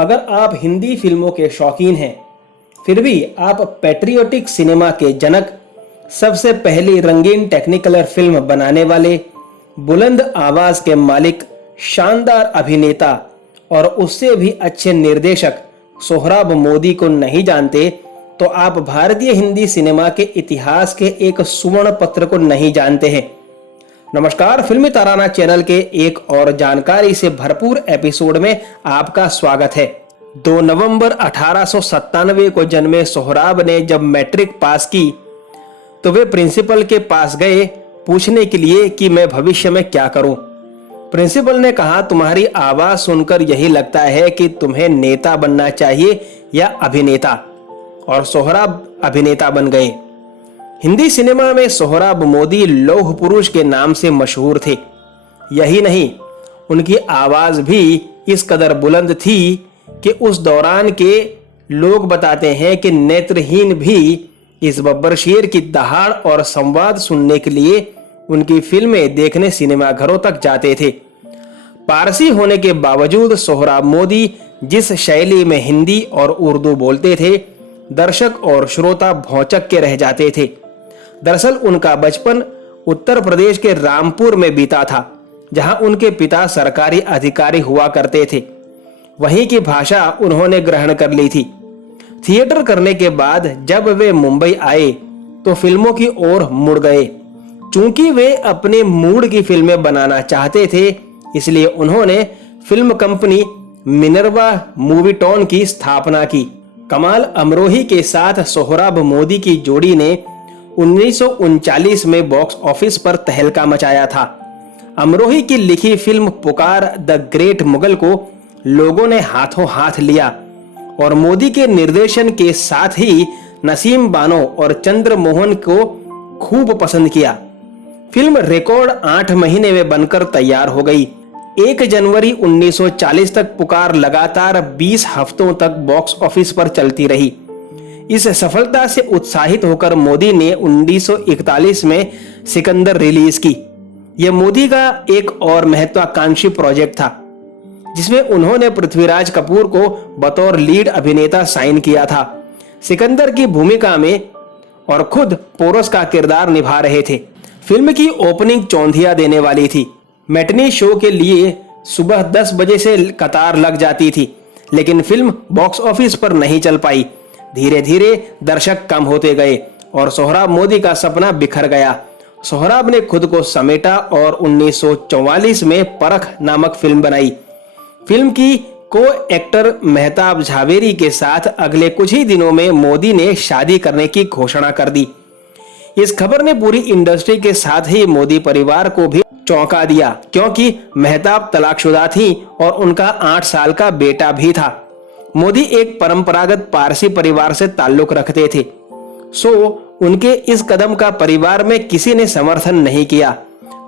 अगर आप हिंदी फिल्मों के शौकीन हैं, फिर भी आप पैट्रियोटिक सिनेमा के जनक, सबसे पहली रंगीन टेक्निकलर फिल्म बनाने वाले, बुलंद आवाज के मालिक, शानदार अभिनेता और उससे भी अच्छे निर्देशक सोहराब मोदी को नहीं जानते, तो आप भारतीय हिंदी सिनेमा के इतिहास के एक सुवर्ण पत्र को नहीं जानते हैं। नमस्कार, फिल्मी ताराना चैनल के एक और जानकारी से भरपूर एपिसोड में आपका स्वागत है। 2 नवंबर 1897 को जन्मे सोहराब ने जब मैट्रिक पास की तो वे प्रिंसिपल के पास गए पूछने के लिए कि मैं भविष्य में क्या करूं। प्रिंसिपल ने कहा, तुम्हारी आवाज सुनकर यही लगता है कि तुम्हें नेता बनना चाहिए या अभिनेता, और सोहराब अभिनेता बन गए। हिंदी सिनेमा में सोहराब मोदी लौह पुरुष के नाम से मशहूर थे। यही नहीं, उनकी आवाज भी इस कदर बुलंद थी कि उस दौरान के लोग बताते हैं कि नेत्रहीन भी इस बब्बर शेर की दहाड़ और संवाद सुनने के लिए उनकी फिल्में देखने सिनेमाघरों तक जाते थे। पारसी होने के बावजूद सोहराब मोदी जिस शैली में हिंदी और उर्दू बोलते थे, दर्शक और श्रोता भौंचक के रह जाते थे। दरअसल उनका बचपन उत्तर प्रदेश के रामपुर में बीता था, जहां उनके पिता सरकारी अधिकारी हुआ करते थे। वहीं की भाषा उन्होंने ग्रहण कर ली थी। थिएटर करने के बाद जब वे मुंबई आए तो फिल्मों की ओर मुड़ गए। चूंकि वे अपने मूड की फिल्में बनाना चाहते थे, इसलिए उन्होंने फिल्म कंपनी मिनर्वा मूवीटॉन की स्थापना की। कमाल अमरोही के साथ सोहराब मोदी की जोड़ी ने 1939 में बॉक्स ऑफिस पर तहलका मचाया था। अमरोही की लिखी फिल्म पुकार द ग्रेट मुगल को लोगों ने हाथों हाथ लिया और मोदी के निर्देशन के साथ ही नसीम बानो और चंद्र मोहन को खूब पसंद किया। फिल्म रिकॉर्ड 8 महीने में बनकर तैयार हो गई। 1 जनवरी 1940 तक पुकार लगातार 20 हफ्तों तक बॉक्स ऑफिस पर चलती रही। इस सफलता से उत्साहित होकर मोदी ने 1941 में सिकंदर रिलीज की। यह मोदी का एक और महत्वाकांक्षी प्रोजेक्ट था, जिसमें उन्होंने पृथ्वीराज कपूर को बतौर लीड अभिनेता साइन किया था। सिकंदर की भूमिका में और खुद पोरस का किरदार निभा रहे थे। फिल्म की ओपनिंग चौंधिया देने वाली थी। मैटनी शो के लिए सुबह 10 बजे से कतार लग जाती थी, लेकिन फिल्म बॉक्स ऑफिस पर नहीं चल पाई। धीरे धीरे दर्शक कम होते गए और सोहराब मोदी का सपना बिखर गया। सोहराब ने खुद को समेटा और 1944 में परख नामक फिल्म बनाई। फिल्म की को एक्टर मेहताब झावेरी के साथ अगले कुछ ही दिनों में मोदी ने शादी करने की घोषणा कर दी। इस खबर ने पूरी इंडस्ट्री के साथ ही मोदी परिवार को भी चौंका दिया, क्योंकि मेहताब तलाकशुदा थी और उनका 8 साल का बेटा भी था। मोदी एक परंपरागत पारसी परिवार से ताल्लुक रखते थे, सो उनके इस कदम का परिवार में किसी ने समर्थन नहीं किया।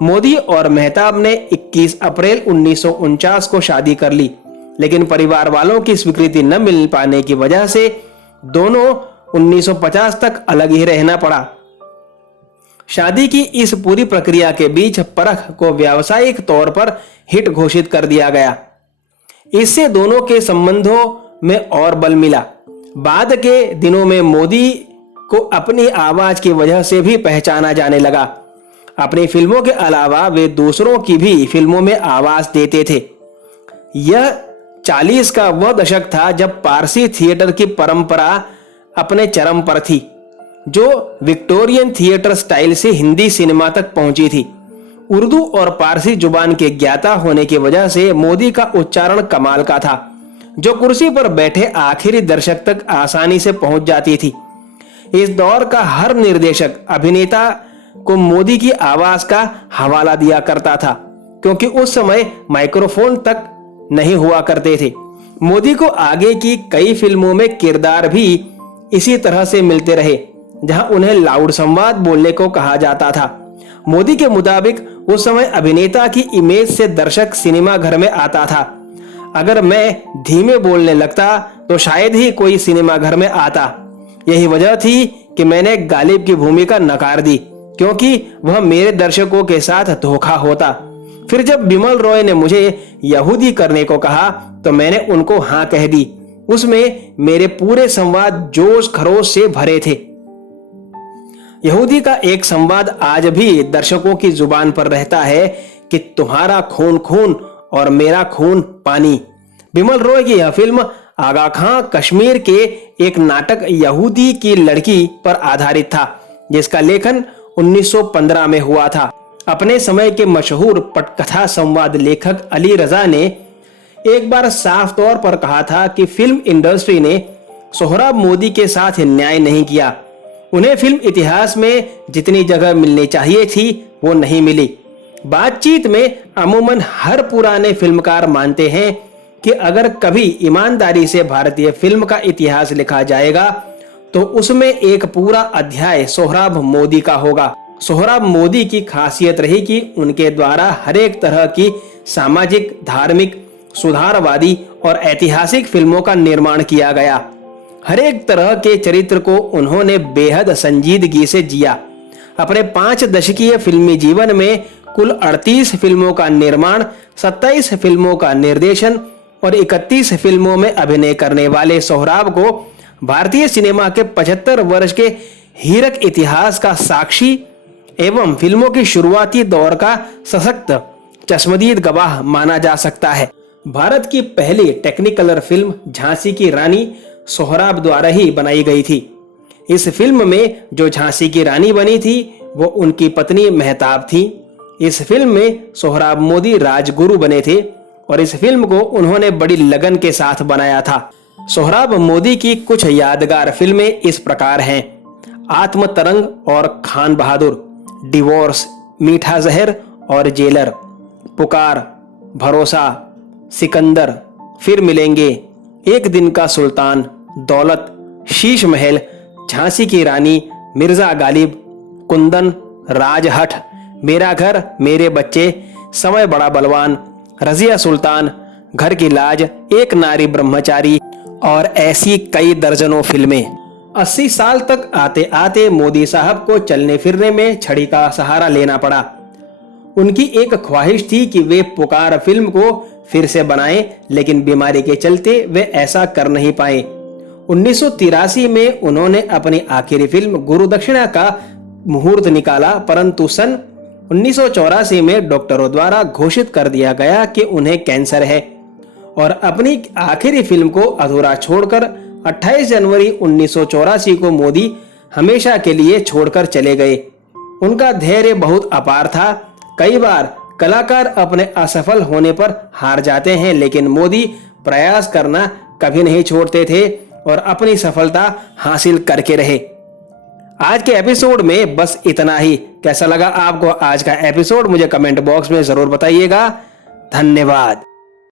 मोदी और मेहताब ने 21 अप्रैल 1949 को शादी कर ली, लेकिन परिवार वालों की स्वीकृति न मिल पाने की वजह से दोनों 1950 तक अलग ही रहना पड़ा। शादी की इस पूरी प्रक्रिया के बीच परख को व्यावसायिक तौर पर हिट घोषित कर दिया गया। इससे दोनों के संबंधों में और बल मिला। बाद के दिनों में मोदी को अपनी आवाज की वजह से भी पहचाना जाने लगा। अपनी फिल्मों के अलावा वे दूसरों की भी फिल्मों में आवाज देते थे। यह 40 का वह दशक था जब पारसी थिएटर की परंपरा अपने चरम पर थी, जो विक्टोरियन थिएटर स्टाइल से हिंदी सिनेमा तक पहुंची थी। उर्दू और पारसी जुबान के ज्ञाता होने की वजह से मोदी का उच्चारण कमाल का था, जो कुर्सी पर बैठे आखिरी दर्शक तक आसानी से पहुंच जाती थी। इस दौर का हर निर्देशक अभिनेता को मोदी की आवाज का हवाला दिया करता था, क्योंकि उस समय माइक्रोफोन तक नहीं हुआ करते थे। मोदी को आगे की कई फिल्मों में किरदार भी इसी तरह से मिलते रहे, जहां उन्हें लाउड संवाद बोलने को कहा जाता था। मोदी के मुताबिक उस समय अभिनेता की इमेज से दर्शक सिनेमा घर में आता था। अगर मैं धीमे बोलने लगता तो शायद ही कोई सिनेमा घर में आता। यही वजह थी कि मैंने गालिब की भूमिका नकार दी, क्योंकि वह मेरे दर्शकों के साथ धोखा होता। फिर जब बिमल रॉय ने मुझे यहूदी करने को कहा तो मैंने उनको हाँ कह दी। उसमें मेरे पूरे संवाद जोश खरोश से भरे थे। यहूदी का एक संवाद आज भी दर्शकों की जुबान पर रहता है कि तुम्हारा खून खून और मेरा खून पानी। बिमल रॉय की यह फिल्म आगा खां कश्मीर के एक नाटक यहूदी की लड़की पर आधारित था, जिसका लेखन 1915 में हुआ था। अपने समय के मशहूर पटकथा संवाद लेखक अली रजा ने एक बार साफ तौर पर कहा था कि फिल्म इंडस्ट्री ने सोहराब मोदी के साथ न्याय नहीं किया। उन्हें फिल्म इतिहास में जितनी जगह मिलनी चाहिए थी वो नहीं मिली। बातचीत में अमूमन हर पुराने फिल्मकार मानते हैं कि अगर कभी ईमानदारी से भारतीय फिल्म का इतिहास लिखा जाएगा तो उसमें एक पूरा अध्याय सोहराब मोदी का होगा। सोहराब मोदी की खासियत रही कि उनके द्वारा हर एक तरह की सामाजिक, धार्मिक, सुधारवादी और ऐतिहासिक फिल्मों का निर्माण किया गया। हर एक तरह के चरित्र को उन्होंने बेहद संजीदगी से जिया। अपने 5 दशकीय फिल्मी जीवन में कुल 38 फिल्मों का निर्माण, 27 फिल्मों का निर्देशन और 31 फिल्मों में अभिनय करने वाले सोहराब को भारतीय सिनेमा के 75 वर्ष के हीरक इतिहास का साक्षी एवं फिल्मों की शुरुआती दौर का सशक्त चश्मदीद गवाह माना जा सकता है। भारत की पहली टेक्निकलर फिल्म झांसी की रानी सोहराब द्वारा ही बनाई गई थी। इस फिल्म में जो झांसी की रानी बनी थी वो उनकी पत्नी मेहताब थी। इस फिल्म में सोहराब मोदी राजगुरु बने थे और इस फिल्म को उन्होंने बड़ी लगन के साथ बनाया था। सोहराब मोदी की कुछ यादगार फिल्में इस प्रकार हैं: आत्म तरंग और खान बहादुर, डिवोर्स, मीठा जहर और जेलर, पुकार, भरोसा, सिकंदर, फिर मिलेंगे, एक दिन का सुल्तान, दौलत, शीश महल, झांसी की रानी, मिर्जा गालिब, कुंदन, राजहठ, मेरा घर मेरे बच्चे, समय बड़ा बलवान, रजिया सुल्तान, घर की लाज, एक नारी ब्रह्मचारी और ऐसी कई दर्जनों फिल्में। 80 साल तक आते आते मोदी साहब को चलने फिरने में छड़ी का सहारा लेना पड़ा। उनकी एक ख्वाहिश थी कि वे पुकार फिल्म को फिर से बनाएं, लेकिन बीमारी के चलते वे ऐसा कर नहीं पाए। 1983 में उन्होंने अपनी आखिरी फिल्म गुरु दक्षिणा का मुहूर्त निकाला, परंतु सन 1984 में डॉक्टरों द्वारा घोषित कर दिया गया कि उन्हें कैंसर है और अपनी आखिरी फिल्म को अधूरा छोड़कर 28 जनवरी 1984 को मोदी हमेशा के लिए छोड़कर चले गए। उनका धैर्य बहुत अपार था। कई बार कलाकार अपने असफल होने पर हार जाते हैं, लेकिन मोदी प्रयास करना कभी नहीं छोड़ते थे और अपनी सफलता हासिल करके रहे। आज के एपिसोड में बस इतना ही। कैसा लगा आपको आज का एपिसोड मुझे कमेंट बॉक्स में जरूर बताइएगा। धन्यवाद।